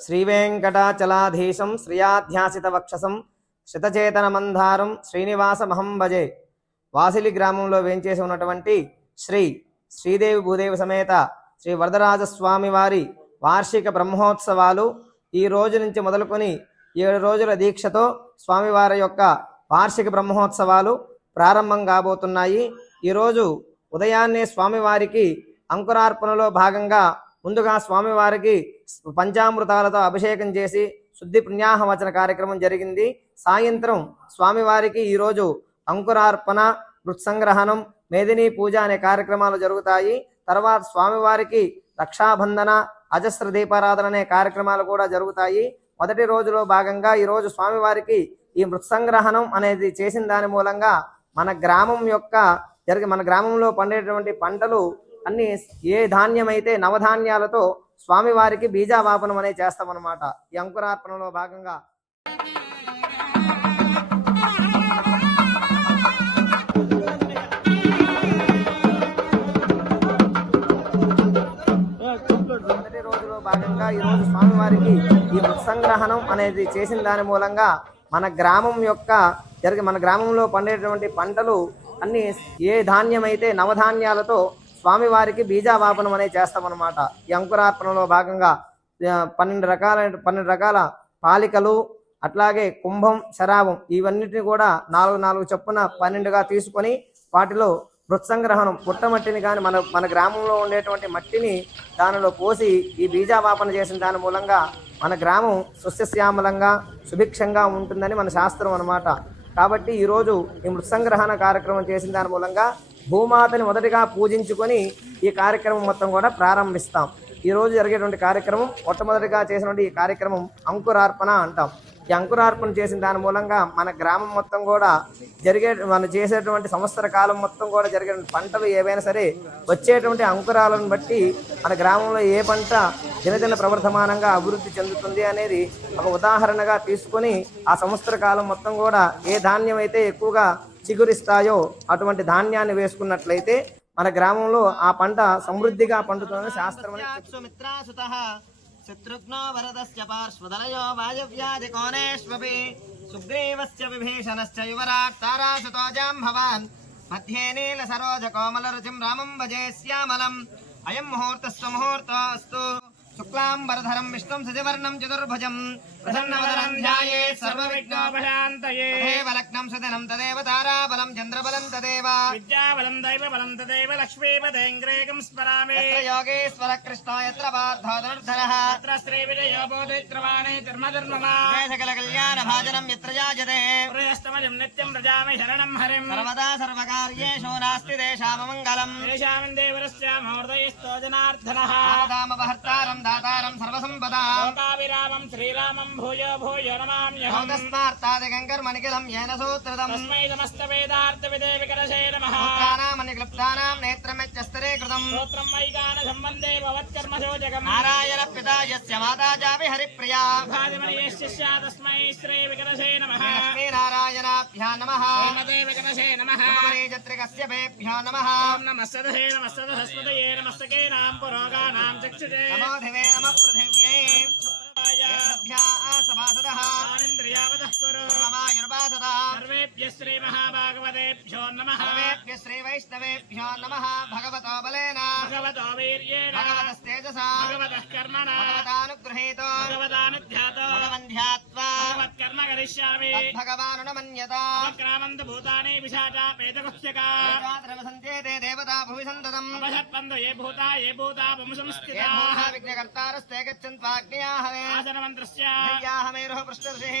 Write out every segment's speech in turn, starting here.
శ్రీవేంకటాచలాధీశం శ్రియాధ్యాసితవక్షసం శతచేతనమంధారం శ్రీనివాసమహం భజే. వాసిలి గ్రామంలో వేంచేసి ఉన్నటువంటి శ్రీదేవి భూదేవి సమేత శ్రీ వరదరాజస్వామి వారి వార్షిక బ్రహ్మోత్సవాలు ఈ రోజు నుంచి మొదలుకొని 7 రోజుల దీక్షతో స్వామివారి యొక్క వార్షిక బ్రహ్మోత్సవాలు ప్రారంభం కాబోతున్నాయి. ఈరోజు ఉదయాన్నే స్వామివారికి అంకురార్పణలో భాగంగా ముందుగా స్వామివారికి పంచామృతాలతో అభిషేకం చేసి శుద్ధి పుణ్యాహవచన కార్యక్రమం జరిగింది. సాయంత్రం స్వామివారికి ఈరోజు అంకురార్పణ, మృత్సంగ్రహణం, మేదినీ పూజ అనే కార్యక్రమాలు జరుగుతాయి. తర్వాత స్వామివారికి రక్షాబంధన, అజస్ర దీపారాధన అనే కార్యక్రమాలు కూడా జరుగుతాయి. మొదటి రోజులో భాగంగా ఈరోజు స్వామివారికి ఈ మృత్సంగ్రహణం అనేది చేసిన దాని మూలంగా మన గ్రామంలో పండేటువంటి పంటలు అన్ని ఏ ధాన్యం అయితే నవధాన్యాలతో స్వామివారికి బీజావాపనం అనేది చేస్తామన్నమాట. ఈ అంకురార్పణలో భాగంగా మొదటి రోజులో భాగంగా ఈరోజు స్వామివారికి ఈ మృత్సంగ్రహణం అనేది చేసిన దాని మూలంగా మన గ్రామంలో పండేటువంటి పంటలు అన్ని ఏ ధాన్యం అయితే నవధాన్యాలతో స్వామివారికి బీజావాపనం అనేది చేస్తామన్నమాట. ఈ అంకురార్పణలో భాగంగా 12 రకాల పాలికలు, అట్లాగే కుంభం, శరావం ఇవన్నిటిని కూడా 4 చొప్పున 12గా తీసుకొని వాటిలో మృత్సంగ్రహణం పుట్టమట్టిని కానీ మన గ్రామంలో ఉండేటువంటి మట్టిని దానిలో పోసి ఈ బీజావాపన చేసిన దాని మూలంగా మన గ్రామం సుస్యశ్యామలంగా సుభిక్షంగా ఉంటుందని మన శాస్త్రం అన్నమాట. కాబట్టి ఈరోజు ఈ మృత్సంగ్రహణ కార్యక్రమం చేసిన దాని మూలంగా భూమాతని మొదటిగా పూజించుకొని ఈ కార్యక్రమం మొత్తం కూడా ప్రారంభిస్తాం. ఈరోజు జరిగేటువంటి కార్యక్రమం మొట్టమొదటిగా చేసినటువంటి ఈ కార్యక్రమం అంకురార్పణ అంటాం. ఈ అంకురార్పణ చేసిన దాని మూలంగా మన గ్రామం మొత్తం కూడా మనం చేసేటువంటి సంవత్సర కాలం మొత్తం కూడా జరిగే పంటలు ఏవైనా సరే వచ్చేటువంటి అంకురాలను బట్టి మన గ్రామంలో ఏ పంట దినదిన ప్రవర్ధమానంగా అభివృద్ధి చెందుతుంది అనేది ఒక ఉదాహరణగా తీసుకొని ఆ సంవత్సర కాలం మొత్తం కూడా ఏ ధాన్యం అయితే ఎక్కువగా చిగురిస్తాయో అటువంటి ధాన్యాన్ని వేసుకున్నట్లయితే మన గ్రామంలో ఆ పంట సమృద్ధిగా పండుతుందని శాస్త్రం. శత్రుఘ్నో వరదస్య పార్శ్వదలయో వాయవ్యాధికోణేష్వపి సుగ్రీవస్య విభీషణశ్చ యువరాట్ తారాసుతో జాంభవాన్ మధ్యే నీల సరోజ కోమల రుచిం రామం భజే శ్యామలం. అయం ముహూర్తస్వ ముహూర్తోస్తు శుక్లాంబరధరం విష్ణుం శశివర్ణం చతుర్భుజం ప్రసన్నవదనం ధ్యాయేత్ సర్వవిఘ్నోపశాంతయే. తదేవ లగ్నం సుదినం తదేవ తారాబలం చంద్రబలం తదేవ విద్యాబలం దైవబలం తదేవ లక్ష్మీపదేంగ్రేకం స్మరామి. యత్ర యోగేశ్వర కృష్ణో యత్ర పార్థో ధనుర్ధరః యత్ర శ్రీవిజయో బోధిత్రవాణే ధర్మధర్మమా సకల కళ్యాణ భాజనం యత్ర జాయతే ప్రయస్తమజం నిత్యం ప్రజామి శరణం హరిం. సర్వదా సర్వకార్యేషు నాస్తి దేశామమంగళం. దేశామం దేవరస్యామహృదయస్థో జనార్దనః ఆదామపహర్తారం దాతారం సర్వసంపదా లోకావిరామం శ్రీరామం భూయో భూయో నమామ్యహం. తస్మాత్తాదికం కర్మనిఖిలం యేన సూత్రదం తస్మై నమస్తే వేదార్థవిదే వికరశే నమః. ోత్రానామనిక్లుప్తానాం నేత్రమెచ్చస్తరే కృతం స్తోత్రం వైగాన సంబందే భవత్కర్మశోజకం. నారాయణ పితా యస్య మాతా చాపి హరిప్రియా భాదిమనియస్య తస్మై శ్రీ వికరశే నమః. లక్ష్మీనారాయణాభ్యా నమః. శ్రీమతే వికరశే నమః. జత్రికస్యభేభ్యో నమః. ఓం నమస్తదే నమస్తదస్మదయే నమస్తకేనాం పురోగానాం చక్షుషే నమో దివే నమః పృథివ్యై సర్వేభ్యః శ్రీ మహాభాగవతేభ్యో నమః. సర్వేభ్యః శ్రీ వైష్ణవేభ్యో నమః. భగవతో బలేన భగవతో వీర్యేణ భగవతస్తేజసా భగవతః కర్మణా భగవతానుగృహీతో భగవతానుధ్యాతో భగవన్ధ్యాత్వా భగవత్కర్మ కరిష్యామి. భగవానునమన్యతా క్రామంత భూతాని పిశాచా ప్రేతగుహ్యకా సంచేతే దేవతా భువి సంతతం ఉపషత్వంతు ఏ భూతా పుంసంస్థితాః విఘ్నకర్తారస్తే గచ్చన్వాగ్న్యా హవే ఆసనమంత్రస్య యాహమేరుః పృష్ఠర్షిః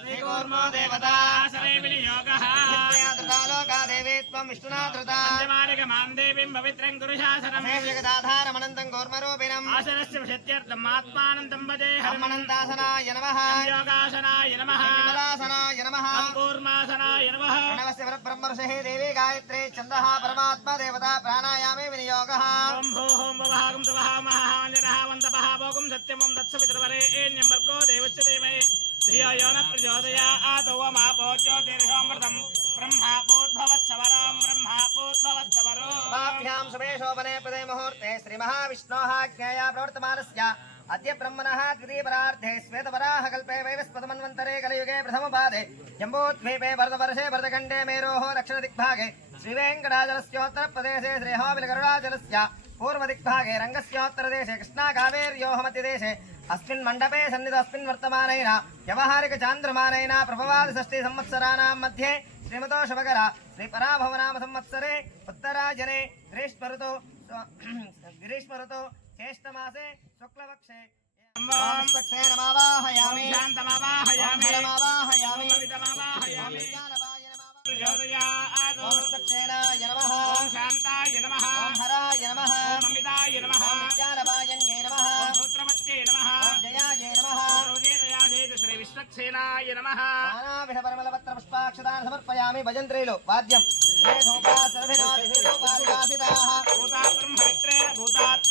శ్రీకూర్మో దేవతా ఆసనే వినియోగః. విద్యాధృతాలోకా దేవీ త్వం విష్ణునా ధృతా పంచమానికమాం దేవీం పవిత్రం కురు శాసనం. జగదాధారమనంతం కూర్మరూపిణం ఆసనస్య విశత్యర్థం ఆత్మానందం భజే. హనుమనంతాసనాయ నమః. యోగాసనాయ నమః. విమలాసనాయ నమః. కూర్మాసనాయ నమః. ప్రణవస్య పరబ్రహ్మర్షిః దేవీ గాయత్రీ ఛందః పరమాత్మ దేవతా ప్రాణాయామే వినియోగః. ఓం భూః భువః మహాంజనః వంతపః భోగం సత్యమం దత్సవితృవరేణ్యం వర్గో దేవస్య ధీమహి ధియో యో న ప్రచోదయాత్. ఓమాపో జ్యోతిర్హోమృతం బ్రహ్మాభూద్భవత్సవరం బ్రహ్మాభూద్భవత్సవరో. శుభే శోభనే పదే ముహూర్తే శ్రీ మహావిష్ణోః జ్ఞేయ ప్రవర్తమానస్య अद्य ब्रह्मणः द्वितीयपरार्धे श्वेतवराहकल्पे वैवस्वतमन्वन्तरे कलियुगे प्रथमपादे जम्बूद्वीपे भरतवर्षे भरतखण्डे मेरोः दक्षिणदिग्भागे श्रीवेङ्कटाचलस्योत्तरप्रदेशे श्रीहोबिलगरुडाचलस्य पूर्वदिग्भागे रङ्गस्योत्तरदेशे कृष्णाकावेर्योः मध्यदेशे अस्मिन् मण्डपे सन्निधस्मिन् वर्तमानेन व्यवहारिकचान्द्रमानेन प्रभवादिषष्टि संवत्सराणां मध्ये श्रीमतो शुभकर श्रीपराभवनाम संवत्सरे उत्तरायणे ग्रीष्मऋतौ ज्येष्ठमासे शुक्लपक्षे नमावाहयामि शान्तमावाहयामि नमावाहयामि नमावाहयामि प्रचोदयात् नमः शान्ताय नमः हराय नमः अमिताय नमः ज्ञानवायन्ये नमः सूत्रमत्ये नमः जयाय नमः रोजेदयासेत श्री विश्वक्सेनाय नमः नानाविध परिमलपत्र पुष्पाक्षतान् समर्पयामि भजन्त्रेलो वाद्यं ये धूपासर्भिनाथ हेतुपादिकासिताः भूतात् ब्रह्मवित्रे भूतात्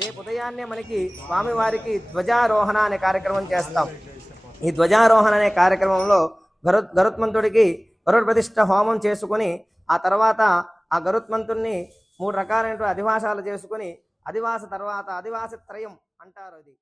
రేపు ఉదయాన్నే మనకి స్వామివారికి ధ్వజారోహణ అనే కార్యక్రమం చేస్తాం. ఈ ధ్వజారోహణ అనే కార్యక్రమంలో గరుత్మంతుడికి గరుడ ప్రతిష్ఠ హోమం చేసుకుని ఆ తర్వాత ఆ గరుత్మంతుడిని 3 రకాలైన అధివాసాలు చేసుకుని అధివాస తర్వాత అధివాస త్రయం అంటారు. అది